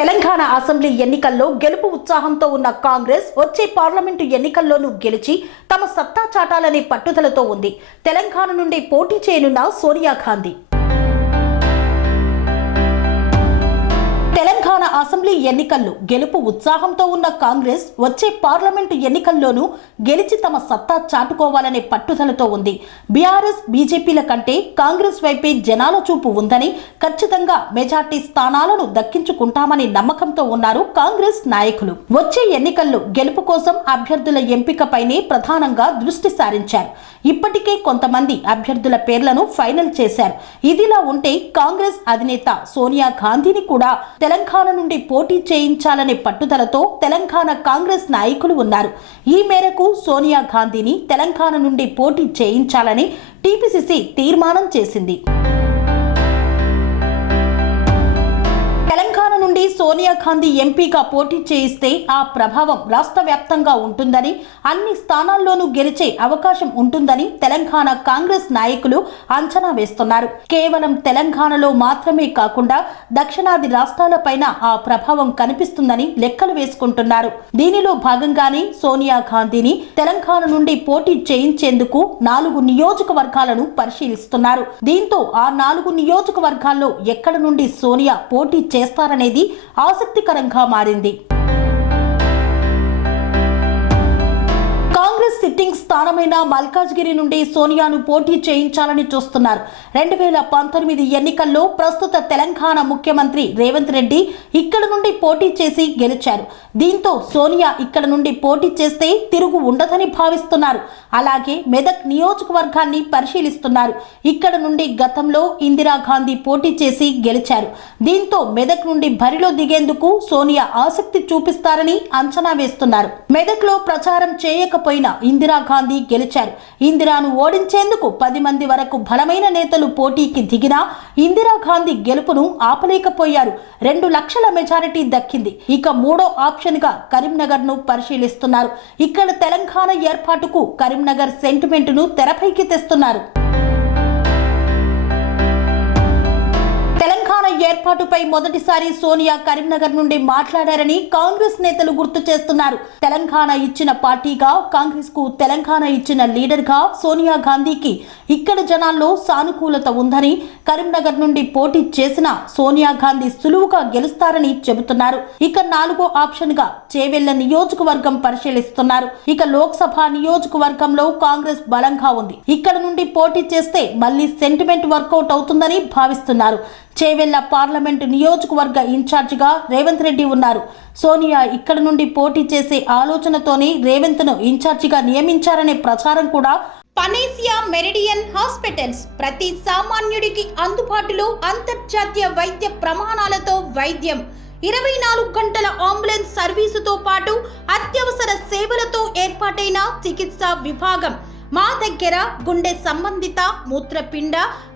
Telangana assembly ఎన్నికల్లో గెలుపు ఉత్సాహంతో ఉన్న కాంగ్రెస్ వచ్చే పార్లమెంటు ఎన్నికల్లోనూ గెలిచి తమ సత్తా చాటాలనే పట్టుదలతో ఉంది. తెలంగాణ నుండి పోటీ చేయనున్న సోనియా గాంధీ. తెలంగాణ అసెంబ్లీ ఎన్నికల్లో గెలుపు ఉత్సాహంతో ఉన్న కాంగ్రెస్ వచ్చే పార్లమెంటు ఎన్నికల్లోనూ గెలిచి తమ సత్తా చాటుకోవాలనే పట్టుదలతో ఉంది. బీఆర్ఎస్ బీజేపీల కంటే కాంగ్రెస్ వైపే జనాల చూపు ఉందని ఖచ్చితంగా మెజార్టీ స్థానాలను దక్కించుకుంటామని నమ్మకంతో ఉన్నారు కాంగ్రెస్ నాయకులు. వచ్చే ఎన్నికల్లో గెలుపు కోసం అభ్యర్థుల ఎంపికపైనే ప్రధానంగా దృష్టి సారించారు. ఇప్పటికే కొంతమంది అభ్యర్థుల పేర్లను ఫైనల్ చేశారు. ఇదిలా ఉంటే కాంగ్రెస్ అధినేత సోనియా గాంధీని కూడా తెలంగాణ నుండి పోటీ చేయించాలనే పట్టుదలతో తెలంగాణ కాంగ్రెస్ నాయకులు ఉన్నారు. ఈ మేరకు సోనియా గాంధీని తెలంగాణ నుండి పోటీ చేయించాలని టీపీసీసీ తీర్మానం చేసింది. సోనియా గాంధీ ఎంపీగా పోటీ చేయిస్తే ఆ ప్రభావం రాష్ట్ర వ్యాప్తంగా ఉంటుందని అన్ని స్థానాల్లోనూ గెలిచే అవకాశం ఉంటుందని తెలంగాణ కాంగ్రెస్ నాయకులు అంచనా వేస్తున్నారు. కేవలం తెలంగాణలో మాత్రమే కాకుండా దక్షిణాది రాష్ట్రాలపైన ఆ ప్రభావం కనిపిస్తుందని లెక్కలు వేసుకుంటున్నారు. దీనిలో భాగంగానే సోనియా గాంధీని తెలంగాణ నుండి పోటీ చేయించేందుకు నాలుగు నియోజకవర్గాలను పరిశీలిస్తున్నారు. దీంతో ఆ నాలుగు నియోజకవర్గాల్లో ఎక్కడ నుండి సోనియా పోటీ చేస్తారనేది ఆసక్తికరంగా మారింది. సిట్టింగ్ స్థానమైన మల్కాజ్గిరి నుండి సోనియాను పోటీ చేయించాలని చూస్తున్నారు. రెండు వేల పంతొమ్మిది ఎన్నికల్లో ప్రస్తుత తెలంగాణ ముఖ్యమంత్రి రేవంత్ రెడ్డి ఇక్కడ నుండి పోటీ చేసి గెలిచారు. దీంతో సోనియా ఇక్కడ నుండి పోటీ చేస్తే తిరుగు ఉండదని భావిస్తున్నారు. అలాగే మెదక్ నియోజకవర్గాన్ని పరిశీలిస్తున్నారు. ఇక్కడ నుండి గతంలో ఇందిరాగాంధీ పోటీ చేసి గెలిచారు. దీంతో మెదక్ నుండి బరిలో దిగేందుకు సోనియా ఆసక్తి చూపిస్తారని అంచనా వేస్తున్నారు. మెదక్లో ప్రచారం చేయకపోయినా ఇందిరాగాంధీ గెలిచారు. ఇందిరాను ఓడించేందుకు పది మంది వరకు బలమైన నేతలు పోటీకి దిగినా ఇందిరాగాంధీ గెలుపును ఆపలేకపోయారు. రెండు లక్షల మెజారిటీ దక్కింది. ఇక మూడో ఆప్షన్గా కరీంనగర్ను పరిశీలిస్తున్నారు. ఇక్కడ తెలంగాణ ఏర్పాటుకు కరీంనగర్ సెంటిమెంట్ను తెరపైకి తెస్తున్నారు. ఏర్పాటుపై మొదటిసారి సోనియా కరీంనగర్ నుండి మాట్లాడారని కాంగ్రెస్ నేతలు గుర్తు చేస్తున్నారు. తెలంగాణ ఇచ్చిన పార్టీగా కాంగ్రెస్కు తెలంగాణ ఇచ్చిన లీడర్గా సోనియా గాంధీకి ఇక్కడ జనాల్లో సానుకూలత ఉందని కరీంనగర్ నుండి పోటీ చేసిన సోనియా గాంధీ సులువుగా గెలుస్తారని చెబుతున్నారు. ఇక నాలుగో ఆప్షన్గా చేవెళ్ళ నియోజకవర్గం పరిశీలిస్తున్నారు. ఇక లోక్సభ నియోజకవర్గంలో కాంగ్రెస్ బలంగా ఉంది. ఇక్కడ నుండి పోటీ చేస్తే మళ్ళీ సెంటిమెంట్ వర్కౌట్ అవుతుందని భావిస్తున్నారు. చేవెళ్ళ పార్లమెంటు నియోజకవర్గ ఇన్ఛార్జిగా రేవంత్ రెడ్డి ఉన్నారు. సోనియా ఇక్కడ నుండి పోటీ చేసే ఆలోచనతోనే రేవంత్ను ఇన్ఛార్జిగా నియమించారనే ప్రచారం కూడా పనేసియా మెరిడియన్ హాస్పిటల్స్ ప్రతి సామాన్యుడికి అందుబాటులో అంతర్జాతీయ వైద్య ప్రమాణాలతో వైద్యం. ఇరవై నాలుగు గంటల అంబులెన్స్ సర్వీసుతో పాటు అత్యవసర సేవలతో ఏర్పాటైన చికిత్సా విభాగం. మా దగ్గర గుండె సంబంధిత మూత్రపిండ